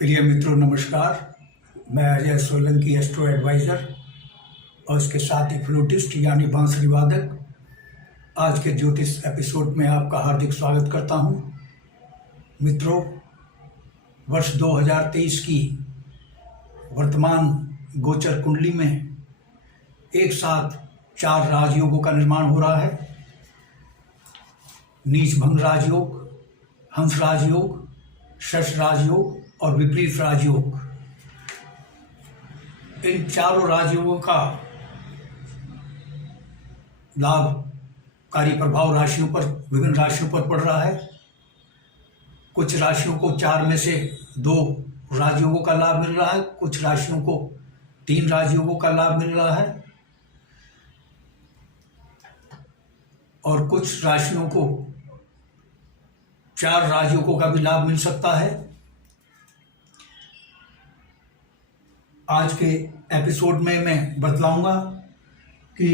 प्रिय मित्रों नमस्कार। मैं अजय सोलंकी एस्ट्रो एडवाइज़र और इसके साथ ही फ्लूटिस्ट यानी बांसुरी वादक आज के ज्योतिष एपिसोड में आपका हार्दिक स्वागत करता हूं। मित्रों, वर्ष 2023 की वर्तमान गोचर कुंडली में एक साथ 4 राजयोगों का निर्माण हो रहा है। नीच भंग राजयोग, हंस राजयोग, शश राजयोग और विपरीत राजयोग। इन चारों राजयोगों का लाभकारी प्रभाव राशियों पर, विभिन्न राशियों पर पड़ रहा है। कुछ राशियों को 4 में से 2 राजयोगों का लाभ मिल रहा है, कुछ राशियों को 3 राजयोगों का लाभ मिल रहा है और कुछ राशियों को 4 राजयोगों का भी लाभ मिल सकता है। आज के एपिसोड में मैं बतलाऊंगा कि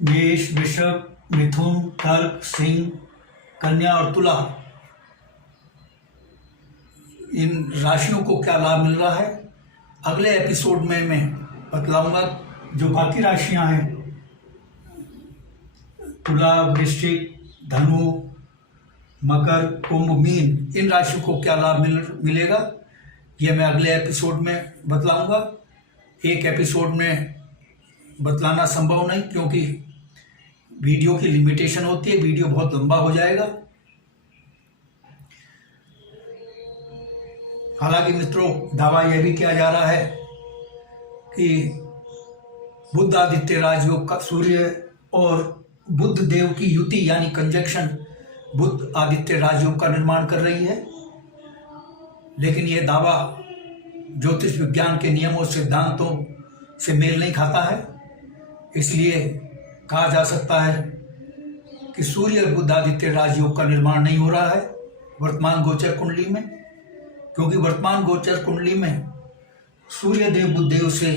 मेष, वृषभ, मिथुन, कर्क, सिंह, कन्या और तुला इन राशियों को क्या लाभ मिल रहा है। अगले एपिसोड में मैं बतलाऊंगा जो बाकी राशियां हैं, तुला, वृश्चिक, धनु, मकर, कुंभ, मीन, इन राशियों को क्या लाभ मिलेगा ये मैं अगले एपिसोड में बतलाऊंगा। एक एपिसोड में बतलाना संभव नहीं, क्योंकि वीडियो की लिमिटेशन होती है, वीडियो बहुत लंबा हो जाएगा। हालांकि मित्रों, दावा यह भी किया जा रहा है कि बुध आदित्य राजयोग का, सूर्य और बुध देव की युति यानी कंजक्शन बुध आदित्य राजयोग का निर्माण कर रही है। लेकिन यह दावा ज्योतिष विज्ञान के नियमों सिद्धांतों से मेल नहीं खाता है। इसलिए कहा जा सकता है कि सूर्य और बुध आदित्य राजयोग का निर्माण नहीं हो रहा है वर्तमान गोचर कुंडली में, क्योंकि वर्तमान गोचर कुंडली में सूर्य देव बुध देव से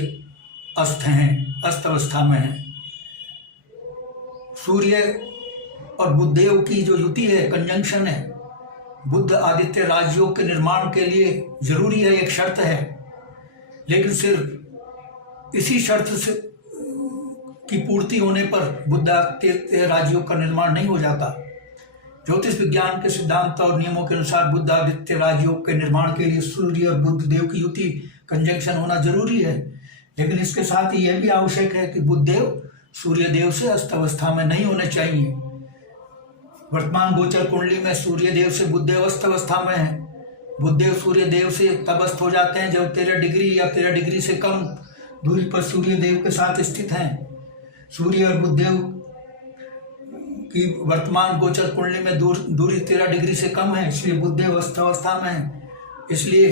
अस्त अवस्था में है। सूर्य और बुध देव की जो युति है, कंजंक्शन है, बुध आदित्य राजयोग के निर्माण के लिए जरूरी है, एक शर्त है। लेकिन सिर्फ इसी शर्त से की पूर्ति होने पर बुध आदित्य राजयोग का निर्माण नहीं हो जाता। ज्योतिष विज्ञान के सिद्धांत और नियमों के अनुसार बुध आदित्य राजयोग के निर्माण के लिए सूर्य और बुध देव की युति, कंजंक्शन होना जरूरी है। लेकिन इसके साथ ही यह भी आवश्यक है कि बुध देव सूर्य देव से अस्त अवस्था में नहीं होने चाहिए। वर्तमान गोचर कुंडली में सूर्य देव से बुध देव अस्त अवस्था में है। बुध देव सूर्य देव से तब अस्त हो जाते हैं जब 13 डिग्री या 13 डिग्री से कम दूरी पर सूर्य देव के साथ स्थित हैं। सूर्य और बुध देव की वर्तमान गोचर कुंडली में दूरी 13 डिग्री से कम है, इसलिए बुध देव अस्त अवस्था में है। इसलिए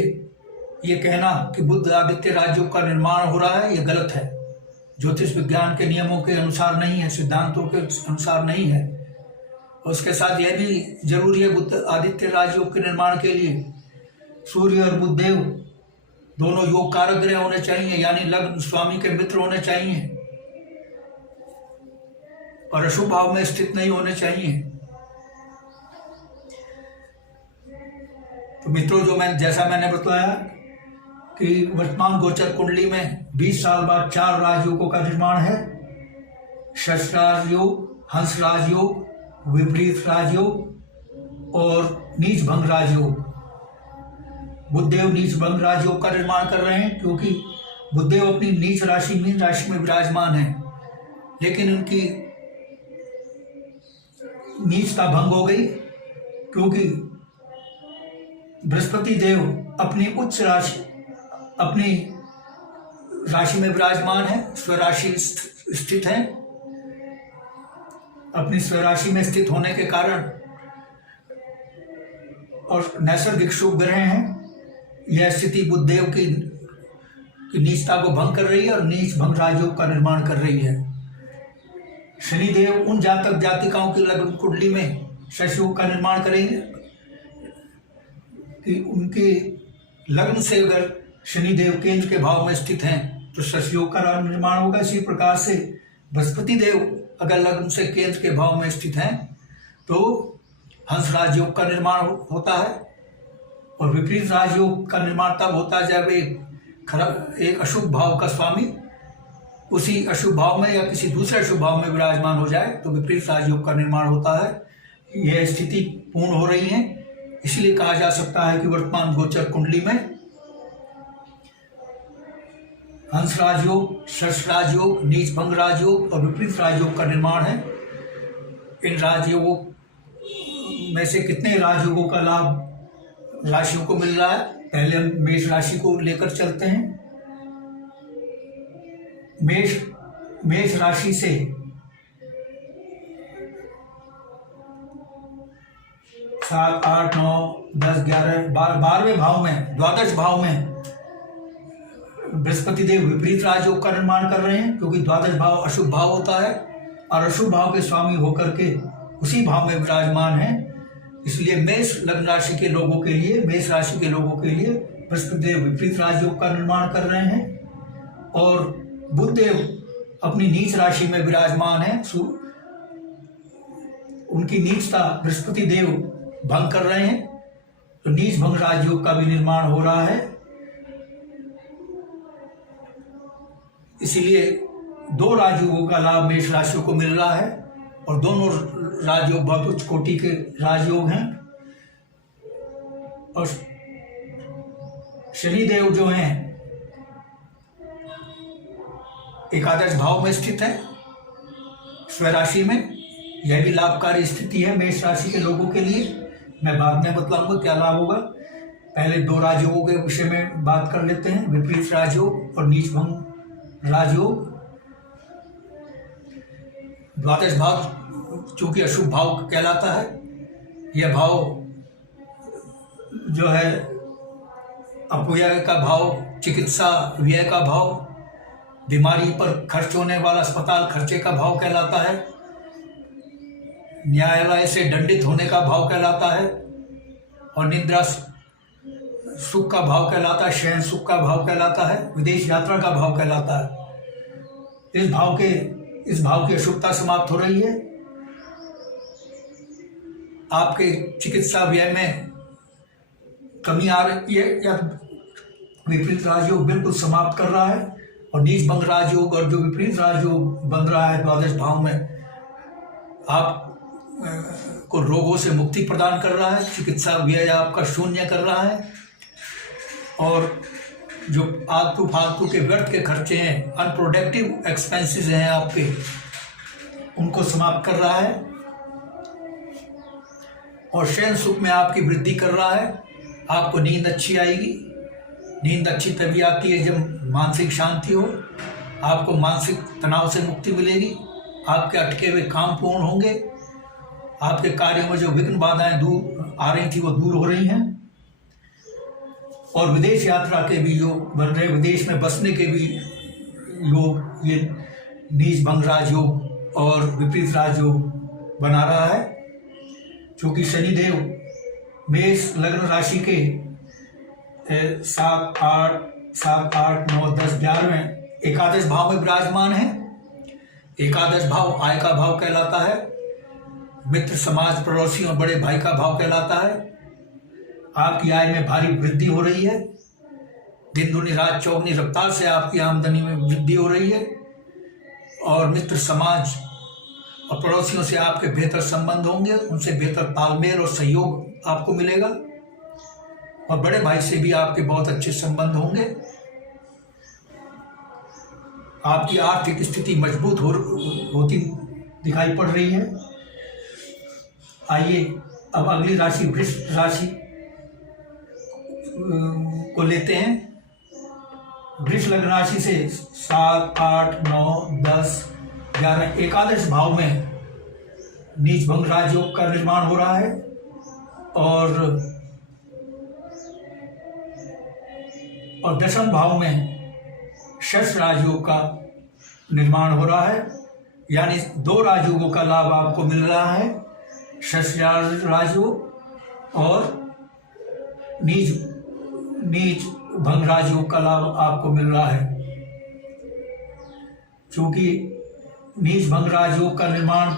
ये कहना कि बुध आदित्य राजयोग का निर्माण हो रहा है, ये गलत है। ज्योतिष विज्ञान के नियमों के अनुसार नहीं है, सिद्धांतों के अनुसार नहीं है। उसके साथ यह भी जरूरी है, बुध आदित्य राजयोग के निर्माण के लिए सूर्य और बुध देव दोनों योग कारक ग्रह होने चाहिए, यानी लग्न स्वामी के मित्र होने चाहिए और अशुभ भाव में स्थित नहीं होने चाहिए। तो मित्रों, जैसा मैंने बताया कि वर्तमान गोचर कुंडली में 20 साल बाद 4 राजयोगों का निर्माण है। शश राजयोग, हंस राजयोग, विपरीत राजयोग और नीच भंग राजयोग। बुधदेव नीच भंग राजयोग का निर्माण कर रहे हैं, क्योंकि बुधदेव अपनी नीच राशि मीन राशि में विराजमान है, लेकिन उनकी नीचता भंग हो गई, क्योंकि बृहस्पति देव अपनी उच्च राशि, अपनी राशि में विराजमान है, स्वराशि स्थित है। अपनी स्वराशि में स्थित होने के कारण और नैसर्गिक शुभ ग्रह हैं, यह स्थिति बुधदेव की नीचता को भंग कर रही है और नीच भंग राजयोग का निर्माण कर रही है। शनिदेव उन जातक जातिकाओं की लग्न कुंडली में शश योग का निर्माण करेंगे कि उनके लग्न से अगर शनिदेव केंद्र के भाव में स्थित हैं तो शश योग का निर्माण होगा। इसी प्रकार से बृहस्पति देव अगर लग्न से केंद्र के भाव में स्थित हैं तो हंस राजयोग का निर्माण होता है और विपरीत राजयोग का निर्माण तब होता है जब एक अशुभ भाव का स्वामी उसी अशुभ भाव में या किसी दूसरे अशुभ भाव में विराजमान हो जाए तो विपरीत राजयोग का निर्माण होता है। यह स्थिति पूर्ण हो रही है, इसलिए कहा जा सकता है कि वर्तमान गोचर कुंडली में हंस राजयोग, शश राजयोग, नीच भंग राजयोग और विपरीत राजयोग का निर्माण है। इन राजयोगों में से कितने राजयोगों का लाभ राशियों को मिल रहा है, पहले हम मेष राशि को लेकर चलते हैं। मेष राशि से 7, 8, 9, 10, 11, 12वें भाव में, द्वादश भाव में बृहस्पति देव विपरीत राजयोग का निर्माण कर रहे हैं, क्योंकि द्वादश भाव अशुभ भाव होता है और अशुभ भाव के स्वामी होकर के उसी भाव में विराजमान है। इसलिए मेष लग्न राशि के लोगों के लिए, मेष राशि के लोगों के लिए बृहस्पति देव विपरीत राजयोग का निर्माण कर रहे हैं और बुध देव अपनी नीच राशि में विराजमान है। उनकी नीचता बृहस्पति देव भंग कर रहे हैं, तो नीच भंग राजयोग का भी निर्माण हो रहा है। इसीलिए 2 राजयोगों का लाभ मेष राशियों को मिल रहा है और दोनों राजयोग बहुत उच्च कोटि के राजयोग हैं। और शनिदेव जो हैं एकादश भाव में स्थित है स्वराशि में, यह भी लाभकारी स्थिति है मेष राशि के लोगों के लिए। मैं बाद में बतलाऊंगा क्या लाभ होगा, पहले 2 राजयोगों के विषय में बात कर लेते हैं, विपरीत राजयोग और नीच भंग राजयोग। द्वादश भाव चूंकि अशुभ भाव कहलाता है, यह भाव जो है अपव्यय का भाव, चिकित्सा व्यय का भाव, बीमारी पर खर्च होने वाला अस्पताल खर्चे का भाव कहलाता है, न्यायालय से दंडित होने का भाव कहलाता है और निद्रा सुख का भाव कहलाता है, शयन सुख का भाव कहलाता है, विदेश यात्रा का भाव कहलाता है। इस भाव की अशुभता समाप्त हो रही है। आपके चिकित्सा व्यय में कमी आ रही है या विपरीत राजयोग बिल्कुल समाप्त कर रहा है और नीच भंग राजयोग और जो विपरीत राजयोग बन रहा है द्वादश भाव में आप को रोगों से मुक्ति प्रदान कर रहा है, चिकित्सा व्यय आपका शून्य कर रहा है और जो आलतू फालतू के व्यर्थ के खर्चे हैं, अनप्रोडक्टिव एक्सपेंसेस हैं आपके, उनको समाप्त कर रहा है और शयन सुख में आपकी वृद्धि कर रहा है। आपको नींद अच्छी आएगी। नींद अच्छी तभी आती है जब मानसिक शांति हो, आपको मानसिक तनाव से मुक्ति मिलेगी, आपके अटके हुए काम पूर्ण होंगे, आपके कार्यों में जो विघ्न बाधाएं दूर आ रही थी वो दूर हो रही हैं और विदेश यात्रा के भी योग बन रहे, विदेश में बसने के भी योग ये नीच भंग राजयोग और विपरीत राजयोग बना रहा है। क्योंकि शनिदेव मेष लग्न राशि के 7, 8, 9, 10, 11वें एकादश भाव में विराजमान है। एकादश भाव आय का भाव कहलाता है, मित्र समाज पड़ोसी और बड़े भाई का भाव कहलाता है। आपकी आय में भारी वृद्धि हो रही है, दिन दूनी रात चौगुनी रफ्तार से आपकी आमदनी में वृद्धि हो रही है और मित्र समाज और पड़ोसियों से आपके बेहतर संबंध होंगे, उनसे बेहतर तालमेल और सहयोग आपको मिलेगा और बड़े भाई से भी आपके बहुत अच्छे संबंध होंगे। आपकी आर्थिक स्थिति मजबूत होती दिखाई पड़ रही है। आइए अब अगली राशि वृष राशि को लेते हैं। वृष लग्न राशि से 7, 8, 9, 10, 11 एकादश भाव में नीच भंग राजयोग का निर्माण हो रहा है और दशम भाव में शश राजयोग का निर्माण हो रहा है, यानी 2 राजयोगों का लाभ आपको मिल रहा है, शश राजयोग और नीच भंग राजयोग का लाभ आपको मिल रहा है। क्योंकि नीच भंग राजयोग का निर्माण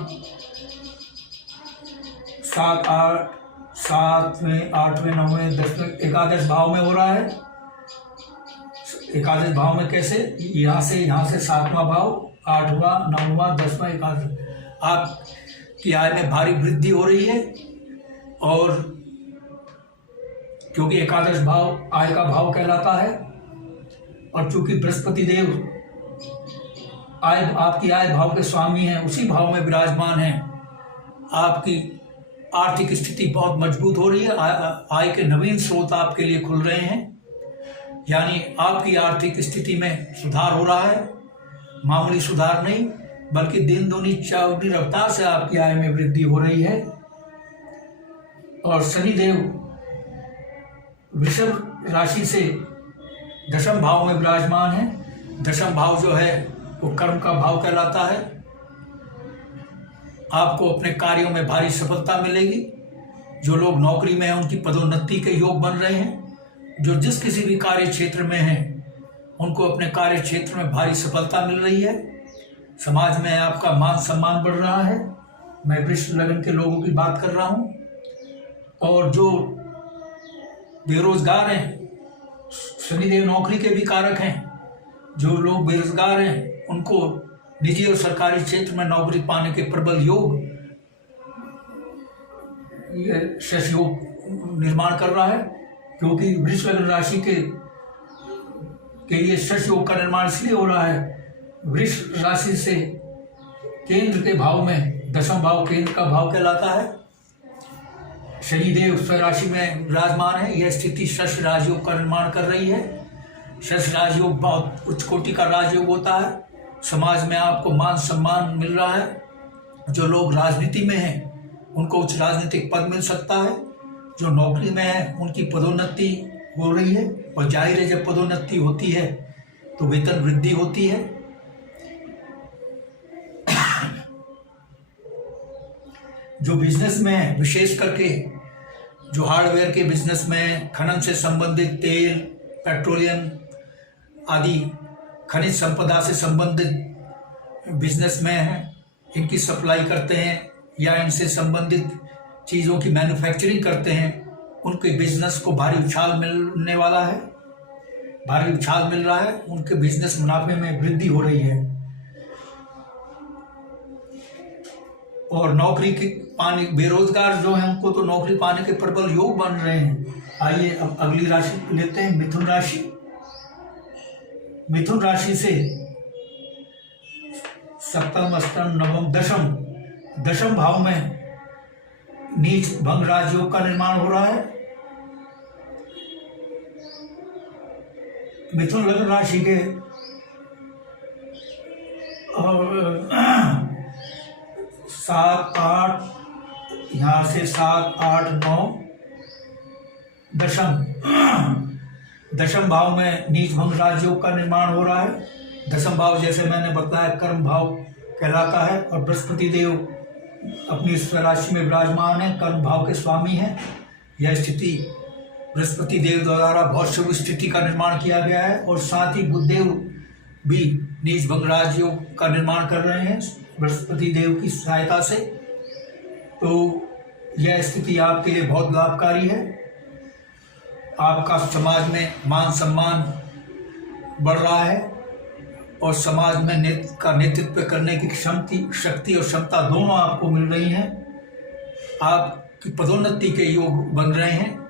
7, 7वें, 8वें, 9वें, 10वें एकादश भाव में हो रहा है। एकादश भाव में कैसे? यहाँ से 7वां भाव, 8वां, 9वां, 10वां एकादश। आपकी आय में भारी वृद्धि हो रही है, और क्योंकि एकादश भाव आय का भाव कहलाता है, और चूंकि बृहस्पति देव आपकी आय भाव के स्वामी हैं, उसी भाव में विराजमान हैं, आपकी आर्थिक स्थिति बहुत मजबूत हो रही है। आय के नवीन स्रोत आपके लिए खुल रहे हैं, यानी आपकी आर्थिक स्थिति में सुधार हो रहा है। मामूली सुधार नहीं, बल्कि दिन दूनी चौगुनी रफ्तार से आपकी आय में वृद्धि हो रही है। और शनिदेव वृषभ राशि से दशम भाव में विराजमान है। दशम भाव जो है वो कर्म का भाव कहलाता है। आपको अपने कार्यों में भारी सफलता मिलेगी। जो लोग नौकरी में हैं उनकी पदोन्नति के योग बन रहे हैं। जो जिस किसी भी कार्य क्षेत्र में हैं उनको अपने कार्य क्षेत्र में भारी सफलता मिल रही है। समाज में आपका मान सम्मान बढ़ रहा है। मैं वृष लग्न के लोगों की बात कर रहा हूँ। और जो बेरोजगार हैं, शनिदेव नौकरी के भी कारक हैं। जो लोग बेरोजगार हैं उनको निजी और सरकारी क्षेत्र में नौकरी पाने के प्रबल योग, ये शश योग निर्माण कर रहा है। क्योंकि वृष लग्न राशि के लिए शश योग का निर्माण इसलिए हो रहा है, वृष राशि से केंद्र के भाव में, दशम भाव केंद्र का भाव कहलाता है, शनिदेव स्वराशि में विराजमान है। यह स्थिति शश राजयोग का निर्माण कर रही है। शश राजयोग बहुत उच्च कोटि का राजयोग होता है। समाज में आपको मान सम्मान मिल रहा है। जो लोग राजनीति में हैं उनको उच्च राजनीतिक पद मिल सकता है। जो नौकरी में है उनकी पदोन्नति हो रही है, और जाहिर है जब पदोन्नति होती है तो वेतन वृद्धि होती है। जो बिजनेस में है, विशेष करके जो हार्डवेयर के बिजनेस में, खनन से संबंधित, तेल, पेट्रोलियम आदि खनिज संपदा से संबंधित बिजनेस में हैं, इनकी सप्लाई करते हैं या इनसे संबंधित चीज़ों की मैन्युफैक्चरिंग करते हैं, उनके बिजनेस को भारी उछाल मिलने वाला है, भारी उछाल मिल रहा है। उनके बिजनेस मुनाफे में वृद्धि हो रही है। और नौकरी की पाने, बेरोजगार जो हैं उनको तो नौकरी पाने के प्रबल योग बन रहे हैं। आइए अब अगली राशि लेते हैं, मिथुन राशि। मिथुन राशि से सप्तम, अष्टम, नवम, दशम भाव में नीच भंग राजयोग का निर्माण हो रहा है। मिथुन लग्न राशि के और 7, 8, यहाँ से 7, 8, 9, दशम भाव में नीच भंग राजयोग का निर्माण हो रहा है। दशम भाव जैसे मैंने बताया कर्म भाव कहलाता है, और बृहस्पति देव अपनी स्वराशि में विराजमान है, कर्म भाव के स्वामी हैं। यह स्थिति बृहस्पति देव द्वारा बहुत शुभ स्थिति का निर्माण किया गया है। और साथ ही बुधदेव भी नीच भंग राजयोग का निर्माण कर रहे हैं बृहस्पति देव की सहायता से। तो यह स्थिति आपके लिए बहुत लाभकारी है। आपका समाज में मान सम्मान बढ़ रहा है, और समाज में नेतृत्व करने की शक्ति और क्षमता दोनों आपको मिल रही हैं। आपकी पदोन्नति के योग बन रहे हैं।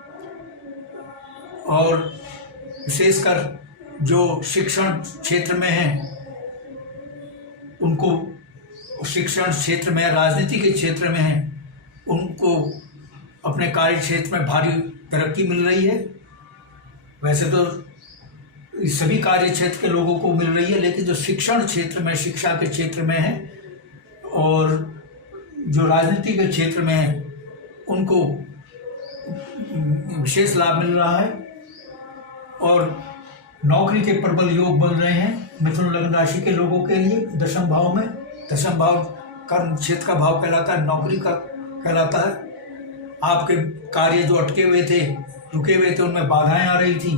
और विशेषकर जो शिक्षण क्षेत्र में हैं उनको, शिक्षण क्षेत्र में, राजनीति के क्षेत्र में हैं, उनको अपने कार्य क्षेत्र में भारी तरक्की मिल रही है। वैसे तो सभी कार्य क्षेत्र के लोगों को मिल रही है, लेकिन जो शिक्षण क्षेत्र में, शिक्षा के क्षेत्र में है, और जो राजनीति के क्षेत्र में है, उनको विशेष लाभ मिल रहा है। और नौकरी के प्रबल योग बन रहे हैं मिथुन लग्न राशि के लोगों के लिए। दशम भाव में, दशम भाव कर्म क्षेत्र का भाव कहलाता है, नौकरी का कहलाता है। आपके कार्य जो अटके हुए थे, रुके हुए थे, उनमें बाधाएं आ रही थी,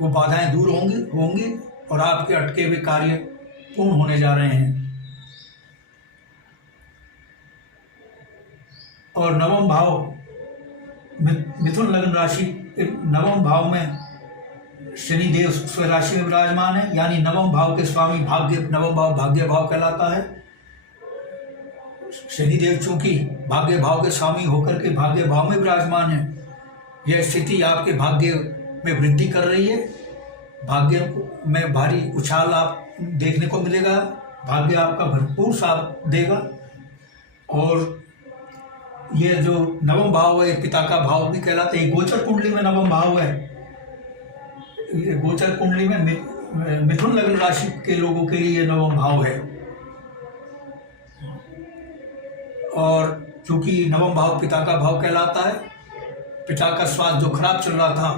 वो बाधाएं दूर होंगी और आपके अटके हुए कार्य पूर्ण होने जा रहे हैं। और नवम भाव मिथुन लग्न राशि के नवम भाव में शनि देव स्वराशि में विराजमान है, यानी नवम भाव के स्वामी भाग्य, नवम भाव भाग्य भाव कहलाता है। शनि देव चूंकि भाग्य भाव के स्वामी होकर के भाग्य भाव में विराजमान है, यह स्थिति आपके भाग्य में वृद्धि कर रही है। भाग्य में भारी उछाल आप देखने को मिलेगा, भाग्य आपका भरपूर साथ देगा। और यह जो नवम भाव है पिता का भाव भी कहलाता है। गोचर कुंडली में नवम भाव है, गोचर कुंडली में मिथुन लग्न राशि के लोगों के लिए नवम भाव है। और चूंकि नवम भाव पिता का भाव कहलाता है, पिता का स्वास्थ्य जो खराब चल रहा था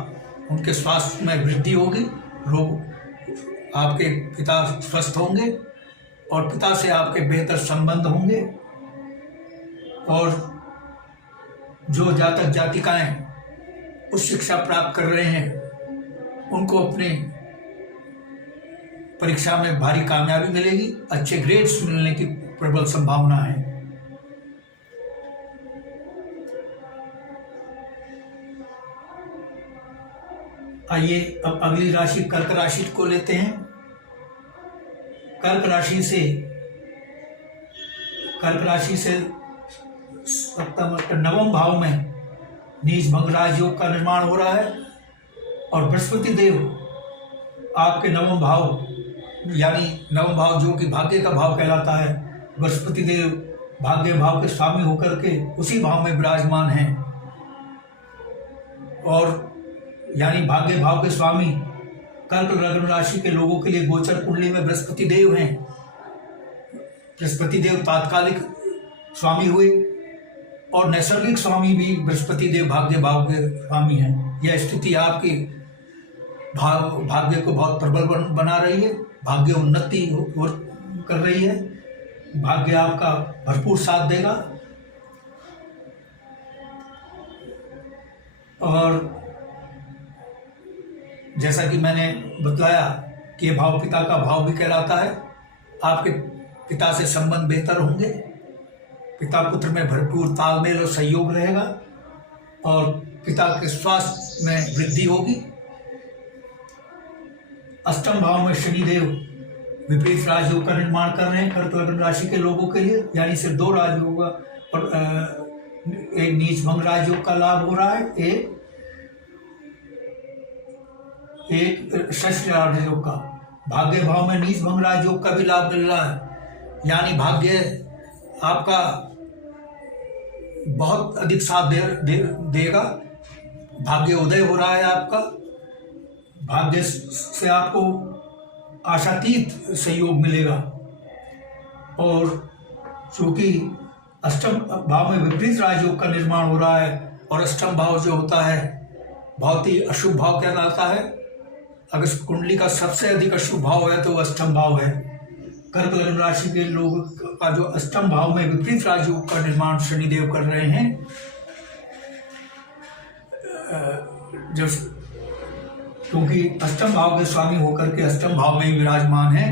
उनके स्वास्थ्य में वृद्धि होगी, रोग आपके पिता स्वस्थ होंगे और पिता से आपके बेहतर संबंध होंगे। और जो जातक जातिकाएं उच्च शिक्षा प्राप्त कर रहे हैं उनको अपनी परीक्षा में भारी कामयाबी मिलेगी, अच्छे ग्रेड्स मिलने की प्रबल संभावना है। आइए अब अगली राशि कर्क राशि को लेते हैं। कर्क राशि से नवम भाव में नीच भंग राजयोग का निर्माण हो रहा है और बृहस्पति देव आपके नवम भाव, यानी नवम भाव जो कि भाग्य का भाव कहलाता है, बृहस्पति देव भाग्य भाव के स्वामी होकर के उसी भाव में विराजमान हैं। और यानी भाग्य भाव के स्वामी कर्क लग्न राशि के लोगों के लिए गोचर कुंडली में बृहस्पति देव हैं। बृहस्पति देव तात्कालिक स्वामी हुए और नैसर्गिक स्वामी भी बृहस्पति देव भाग्य भाव के स्वामी हैं। यह स्थिति आपकी भाग्य को बहुत प्रबल बना रही है, भाग्य उन्नति कर रही है, भाग्य आपका भरपूर साथ देगा। और जैसा कि मैंने बतलाया कि यह भाव पिता का भाव भी कहलाता है, आपके पिता से संबंध बेहतर होंगे, पिता पुत्र में भरपूर तालमेल और सहयोग रहेगा और पिता के स्वास्थ्य में वृद्धि होगी। अष्टम भाव में शनिदेव विपरीत राजयोग का निर्माण कर रहे हैं कर्क लग्न राशि के लोगों के लिए, यानी सिर्फ 2 राजयोग और एक नीच भंग राजयोग का लाभ हो रहा है, एक षष्ठ राजयोग का। भाग्य भाव में नीच भंग राजयोग का भी लाभ मिल रहा है, यानी भाग्य आपका बहुत अधिक साथ देगा। भाग्य उदय हो रहा है आपका, भाग्य से आपको आशातीत सहयोग मिलेगा। और चूंकि अष्टम भाव में विपरीत राजयोग का निर्माण हो रहा है और अष्टम भाव जो होता है बहुत ही अशुभ भाव कहलाता है। अगर कुंडली का सबसे अधिक अशुभ भाव है तो अष्टम भाव है। कर्क लग्न राशि के लोग का जो अष्टम भाव में विपरीत राजयोग का निर्माण शनिदेव कर रहे हैं, जब क्योंकि अष्टम भाव के स्वामी होकर के अष्टम भाव में ही विराजमान है,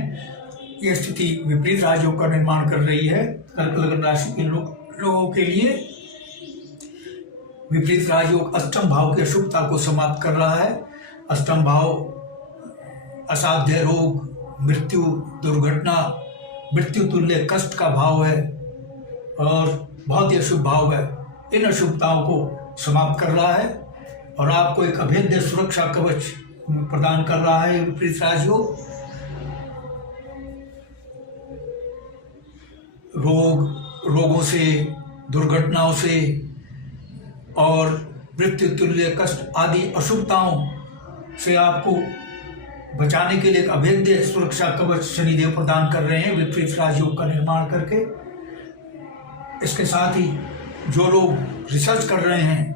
यह स्थिति विपरीत राजयोग का निर्माण कर रही है। कर्क लग्न राशि के लोगों के लिए विपरीत राजयोग अष्टम भाव की अशुभता को समाप्त कर रहा है। अष्टम भाव असाध्य रोग, मृत्यु, दुर्घटना, मृत्यु तुल्य कष्ट का भाव है और बहुत ही अशुभ भाव है। इन अशुभताओं को समाप्त कर रहा है और आपको एक अभेद्य सुरक्षा कवच प्रदान कर रहा है विपरीत राजयोग। रोगों से, दुर्घटनाओं से और मृत्यु तुल्य कष्ट आदि अशुभताओं से आपको बचाने के लिए एक अभेद्य सुरक्षा कवच शनिदेव प्रदान कर रहे हैं विपरीत राजयोग का निर्माण करके। इसके साथ ही जो लोग रिसर्च कर रहे हैं,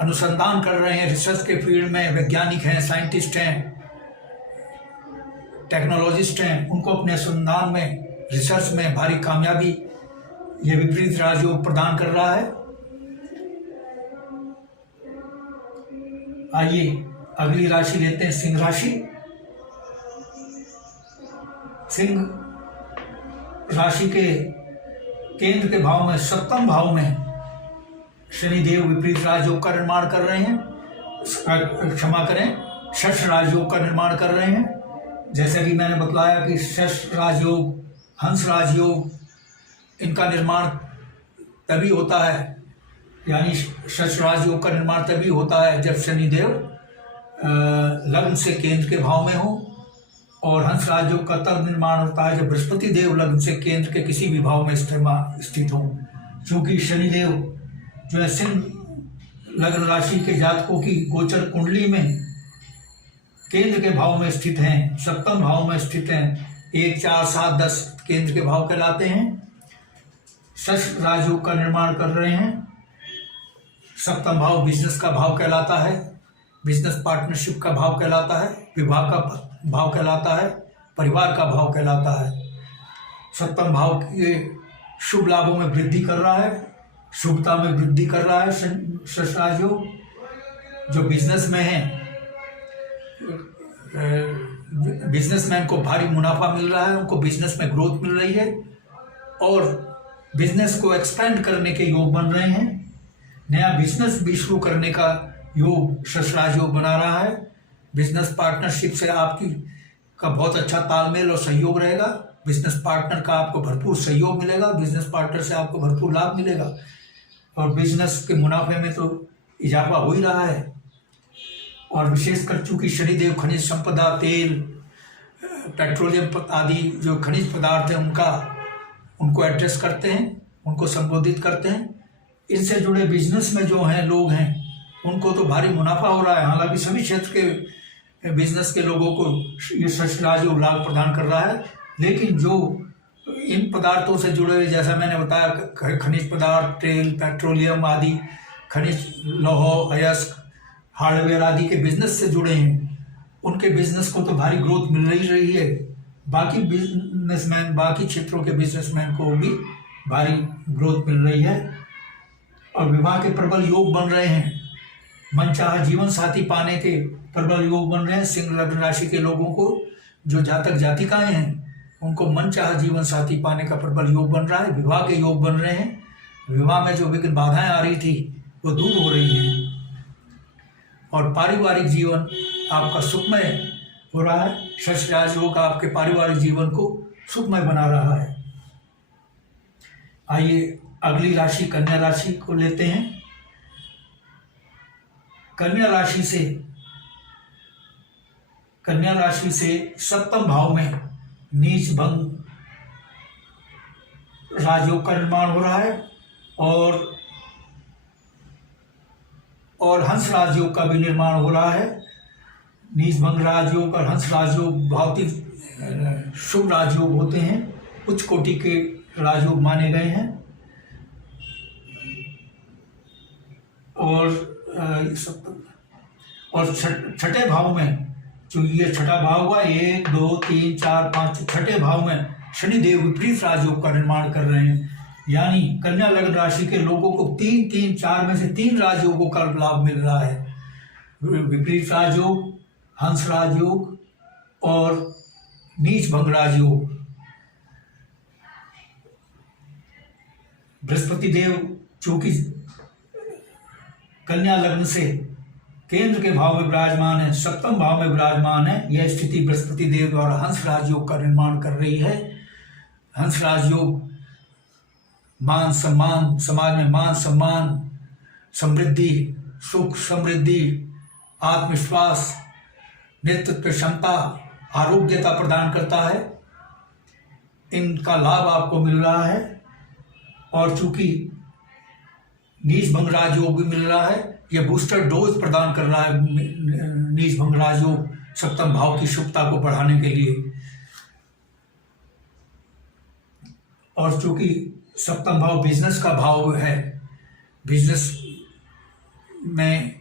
अनुसंधान कर रहे हैं, रिसर्च के फील्ड में वैज्ञानिक हैं, साइंटिस्ट हैं, टेक्नोलॉजिस्ट हैं, उनको अपने अनुसंधान में, रिसर्च में भारी कामयाबी ये विपरीत राजयोग प्रदान कर रहा है। आइए अगली राशि लेते हैं सिंह राशि। सिंह राशि के केंद्र के भाव में सप्तम भाव में शनिदेव विपरीत राजयोग का निर्माण कर रहे हैं, क्षमा करें, षष्ठ राजयोग का निर्माण कर रहे हैं। जैसा कि मैंने बतलाया कि षष्ठ राजयोग, हंस राजयोग, इनका निर्माण तभी होता है, यानी षष्ठ राजयोग का निर्माण तभी होता है जब शनिदेव लग्न से केंद्र के भाव में हो, और हंस राजयोग का तब निर्माण होता है जब बृहस्पति देव लग्न से केंद्र के किसी भी भाव में स्थित हो। क्योंकि शनिदेव जो है सिंह लग्न राशि के जातकों की गोचर कुंडली में केंद्र के भाव में स्थित हैं, सप्तम भाव में स्थित हैं, 1, 4, 7, 10 केंद्र के भाव कहलाते हैं। षष्ठ राजयोग का निर्माण कर रहे हैं। सप्तम भाव बिजनेस का भाव कहलाता है, बिजनेस पार्टनरशिप का भाव कहलाता है, विवाह का भाव कहलाता है, परिवार का भाव कहलाता है। सप्तम भाव के शुभ लाभों में वृद्धि कर रहा है, शुभता में वृद्धि कर रहा है षष्ठ राजयोग। जो बिजनेस में है, बिजनेसमैन को भारी मुनाफा मिल रहा है, उनको बिजनेस में ग्रोथ मिल रही है और बिजनेस को एक्सपेंड करने के योग बन रहे हैं। नया बिजनेस भी शुरू करने का योग षष्ठ राजयोग बना रहा है। बिजनेस पार्टनरशिप से आपकी का बहुत अच्छा तालमेल और सहयोग रहेगा। बिजनेस पार्टनर का आपको भरपूर सहयोग मिलेगा, बिजनेस पार्टनर से आपको भरपूर लाभ मिलेगा और बिजनेस के मुनाफे में तो इजाफा हो ही रहा है। और विशेषकर चूंकि शनिदेव खनिज संपदा, तेल, पेट्रोलियम आदि जो खनिज पदार्थ हैं उनको एड्रेस करते हैं, उनको संबोधित करते हैं। इनसे जुड़े बिजनेस में जो हैं लोग हैं उनको तो भारी मुनाफा हो रहा है। हालांकि सभी क्षेत्र के बिजनेस के लोगों को ये षष्ठ राजयोग लाभ प्रदान कर रहा है, लेकिन जो इन पदार्थों से जुड़े हुए, जैसा मैंने बताया, खनिज पदार्थ, तेल, पेट्रोलियम आदि, खनिज, लौह अयस्क, हार्डवेयर आदि के बिजनेस से जुड़े हैं, उनके बिजनेस को तो भारी ग्रोथ मिल रही है। बाकी बिजनेसमैन, बाकी क्षेत्रों के बिजनेसमैन को भी भारी ग्रोथ मिल रही है और विवाह के प्रबल योग बन रहे हैं। मनचाहा जीवन साथी पाने के प्रबल योग बन रहे हैं। सिंह लग्न राशि के लोगों को, जो जातक जातिकाएं हैं, उनको मनचाहा जीवन साथी पाने का प्रबल योग बन रहा है। विवाह के योग बन रहे हैं। विवाह में जो विघ्न बाधाएं आ रही थी वो दूर हो रही हैं और पारिवारिक जीवन आपका सुखमय हो रहा है। षष्ठ राजयोग आपके पारिवारिक जीवन को सुखमय बना रहा है। आइए अगली राशि कन्या राशि को लेते हैं। कन्या राशि से सप्तम भाव में नीच भंग राजयोग का निर्माण हो रहा है और हंस राजयोग का भी निर्माण हो रहा है। नीच भंग राजयोग और हंस राजयोग बहुत ही शुभ राजयोग होते हैं, उच्च कोटि के राजयोग माने गए हैं। और छठे भाव में, जो ये छठा भाव हुआ, 1, 2, 3, 4, 5, छठे भाव में शनिदेव विपरीत राजयोग का निर्माण कर रहे हैं। यानी कन्या लग्न राशि के लोगों को 3, 4 में से 3 राजयोगों का लाभ मिल रहा है। विपरीत राजयोग, हंस राजयोग और नीच भंग राजयोग। बृहस्पति देव चूंकि कन्या लग्न से केंद्र के भाव में विराजमान है, सप्तम भाव में विराजमान है, यह स्थिति बृहस्पति देव द्वारा हंस राजयोग का निर्माण कर रही है। हंस राजयोग मान सम्मान, समाज में मान सम्मान, समृद्धि, सुख समृद्धि, आत्मविश्वास, नेतृत्व क्षमता, आरोग्यता प्रदान करता है। इनका लाभ आपको मिल रहा है और चूंकि नीच भंग राजयोग भी मिल रहा है, यह बूस्टर डोज प्रदान कर रहा है नीच भंग राजयोग सप्तम भाव की शुभता को बढ़ाने के लिए। और चूंकि सप्तम भाव बिजनेस का भाव है, बिजनेस में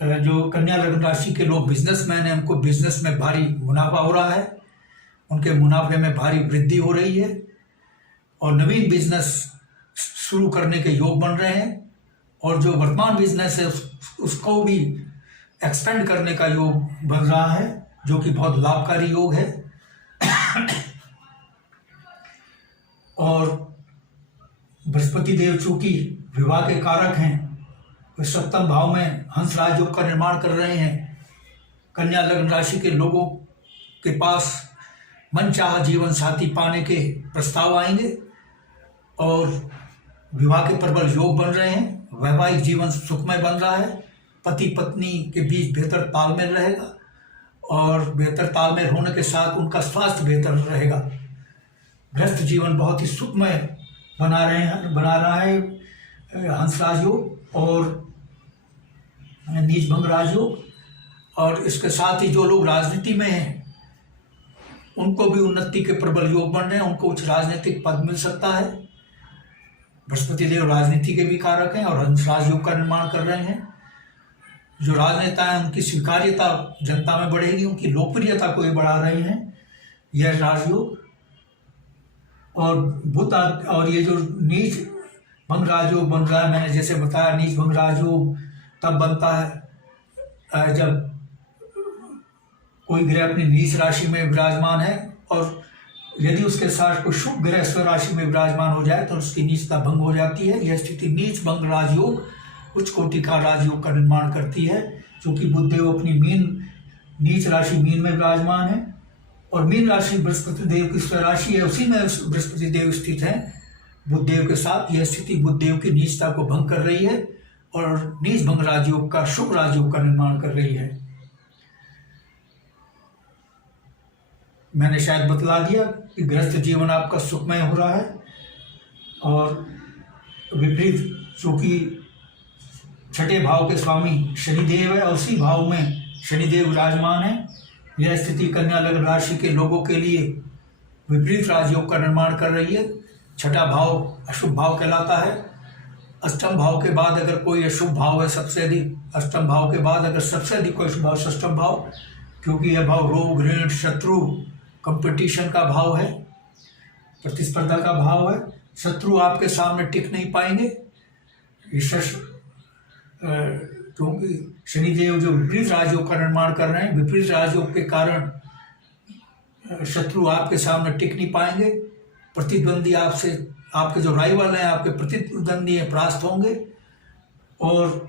जो कन्या लग्न राशि के लोग बिजनेसमैन हैं, उनको बिजनेस में भारी मुनाफा हो रहा है, उनके मुनाफे में भारी वृद्धि हो रही है और नवीन बिजनेस शुरू करने के योग बन रहे हैं और जो वर्तमान बिजनेस है उसको भी एक्सपेंड करने का योग बन रहा है, जो कि बहुत लाभकारी योग है। और बृहस्पति देव चूंकि विवाह के कारक हैं वे सप्तम भाव में हंस राजयोग का निर्माण कर रहे हैं। कन्या लग्न राशि के लोगों के पास मनचाहा जीवन साथी पाने के प्रस्ताव आएंगे और विवाह के प्रबल योग बन रहे हैं। वैवाहिक जीवन सुखमय बन रहा है। पति पत्नी के बीच बेहतर तालमेल रहेगा और बेहतर तालमेल होने के साथ उनका स्वास्थ्य बेहतर रहेगा। गृहस्थ जीवन बहुत ही सुखमय बना रहा है हंस राजयोग और नीच भंग राजयोग। और इसके साथ ही जो लोग राजनीति में हैं उनको भी उन्नति के प्रबल योग बन रहे हैं, उनको उच्च राजनीतिक पद मिल सकता है। बृहस्पति देव राजनीति के भी कारक हैं और हंस राजयोग का निर्माण कर रहे हैं। जो राजनेता हैं उनकी स्वीकार्यता जनता में बढ़ेगी, उनकी लोकप्रियता को भी बढ़ा रहे हैं यह राजयोग। और बुध और ये जो नीच भंग राजयोग बन रहा है, मैंने जैसे बताया नीच भंग राजयोग तब बनता है जब कोई ग्रह अपनी नीच राशि में विराजमान है और यदि उसके साथ कोई शुभ ग्रह स्व राशि में विराजमान हो जाए तो उसकी नीचता भंग हो जाती है। यह स्थिति नीच भंग राजयोग उच्च कोटि का राजयोग का निर्माण करती है। क्योंकि बुधदेव अपनी नीच राशि मीन में विराजमान है और मीन राशि बृहस्पति देव की स्व राशि है, उसी में बृहस्पति देव स्थित है बुधदेव के साथ। यह स्थिति बुधदेव की नीचता को भंग कर रही है और नीच भंग राजयोग का शुभ राजयोग का निर्माण कर रही है। मैंने शायद बतला दिया कि गृहस्थ जीवन आपका सुखमय हो रहा है और विपरीत चूंकि छठे भाव के स्वामी शनिदेव है और उसी भाव में शनिदेव विराजमान है। यह स्थिति कन्या लग्न राशि के लोगों के लिए विपरीत राजयोग का निर्माण कर रही है। छठा भाव अशुभ भाव कहलाता है। अष्टम भाव के बाद अगर कोई अशुभ भाव है सबसे अधिक, अष्टम भाव के बाद अगर सबसे अधिक कोई अशुभ भाव षष्ठम भाव, क्योंकि यह भाव रोग ऋण शत्रु कंपटीशन का भाव है, प्रतिस्पर्धा का भाव है। शत्रु आपके सामने टिक नहीं पाएंगे। क्योंकि शनिदेव जो विपरीत राजयोग का निर्माण कर रहे हैं, विपरीत राजयोग के कारण शत्रु आपके सामने टिक नहीं पाएंगे। प्रतिद्वंदी आपसे, आपके जो राइवल हैं, आपके प्रतिद्वंदी हैं, परास्त होंगे और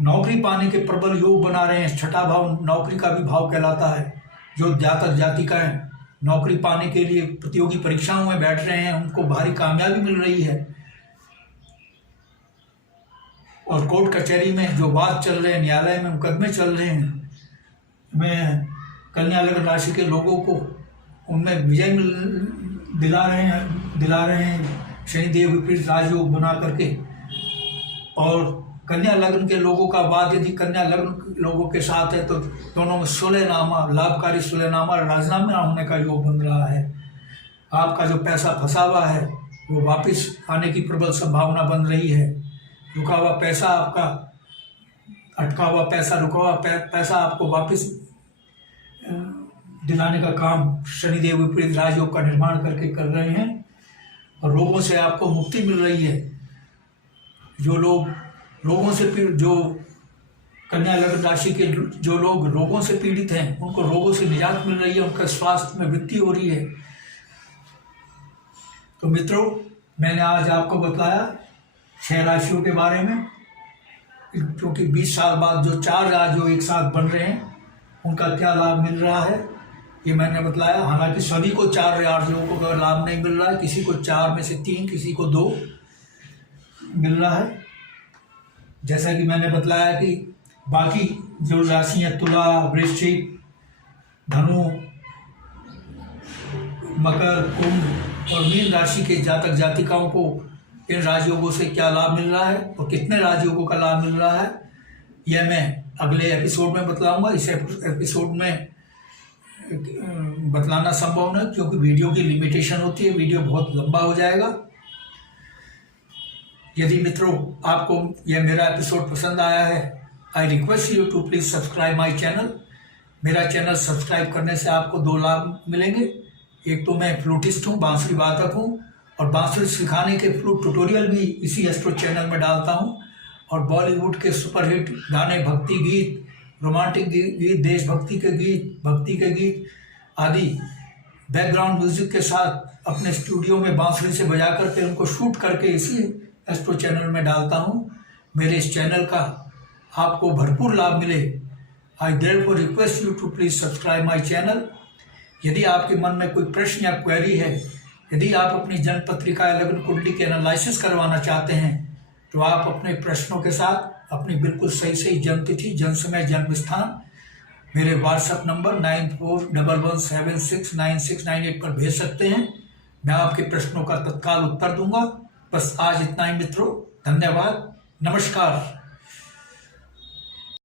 नौकरी पाने के प्रबल योग बना रहे हैं। छठा भाव नौकरी का भी भाव कहलाता है। जो जातक जातिकाएं नौकरी पाने के लिए प्रतियोगी परीक्षाओं में बैठ रहे हैं उनको भारी कामयाबी मिल रही है। और कोर्ट कचहरी में जो वाद चल रहे हैं, न्यायालय में मुकदमे चल रहे हैं, मैं कन्या लग्न राशि के लोगों को उनमें विजय दिला रहे हैं शनिदेव विपरीत राजयोग बना करके। और कन्या लग्न के लोगों का वाद यदि कन्या लग्न लोगों के साथ है तो दोनों में सुलहनामा, लाभकारी सुलहनामा, राजनामा होने का योग बन रहा है। आपका जो पैसा फंसा हुआ है वो वापस आने की प्रबल संभावना बन रही है। रुका हुआ पैसा आपका, अटका हुआ पैसा, रुका हुआ पैसा आपको वापस दिलाने का काम शनिदेव विपरीत राजयोग का निर्माण करके कर रहे हैं। और रोगों से आपको मुक्ति मिल रही है। जो लोग रोगों से जो कन्या लग्न राशि के जो लोग रोगों से पीड़ित हैं उनको रोगों से निजात मिल रही है, उनका स्वास्थ्य में वृद्धि हो रही है। तो मित्रों, मैंने आज आपको बताया 6 राशियों के बारे में, क्योंकि 20 साल बाद जो 4 राजयोग एक साथ बन रहे हैं उनका क्या लाभ मिल रहा है ये मैंने बतलाया। हालांकि सभी को 4 राजयोगों का लाभ नहीं मिल रहा है, किसी को 4 में से 3, किसी को 2 मिल रहा है। जैसा कि मैंने बतलाया कि बाकी जो राशियाँ तुला, वृश्चिक, धनु, मकर, कुंभ और मीन राशि के जातक जातिकाओं को इन राजयोगों से क्या लाभ मिल रहा है और कितने राजयोगों का लाभ मिल रहा है यह मैं अगले एपिसोड में बतलाऊंगा। इस एपिसोड में बतलाना संभव नहीं क्योंकि वीडियो की लिमिटेशन होती है, वीडियो बहुत लंबा हो जाएगा। यदि मित्रों आपको यह मेरा एपिसोड पसंद आया है, I request you to please subscribe my channel. मेरा चैनल सब्सक्राइब करने से आपको 2 लाभ मिलेंगे। एक तो मैं फ्लूटिस्ट हूँ, बांसुरी वादक हूँ और बांसुरी सिखाने के फ्लूट ट्यूटोरियल भी इसी एस्ट्रो चैनल में डालता हूँ। और बॉलीवुड के सुपरहिट गाने, भक्ति गीत, रोमांटिक गीत, देशभक्ति के गीत, भक्ति के गीत आदि बैकग्राउंड म्यूजिक के साथ अपने स्टूडियो में बांसुरी से बजा करके उनको शूट करके इसी एस्ट्रो चैनल में डालता हूँ। मेरे इस चैनल का आपको भरपूर लाभ मिले, I therefore request you to please subscribe my channel. यदि आपके मन में कोई प्रश्न या क्वेरी है, यदि आप अपनी जन्म पत्रिका या लग्न कुंडली के एनालिसिस करवाना चाहते हैं, तो आप अपने प्रश्नों के साथ अपनी बिल्कुल सही जन्म तिथि, जन्म समय, जन्म स्थान मेरे व्हाट्सएप नंबर 9411769698 पर भेज सकते हैं। मैं आपके प्रश्नों का तत्काल उत्तर दूंगा। बस आज इतना ही मित्रों, धन्यवाद, नमस्कार।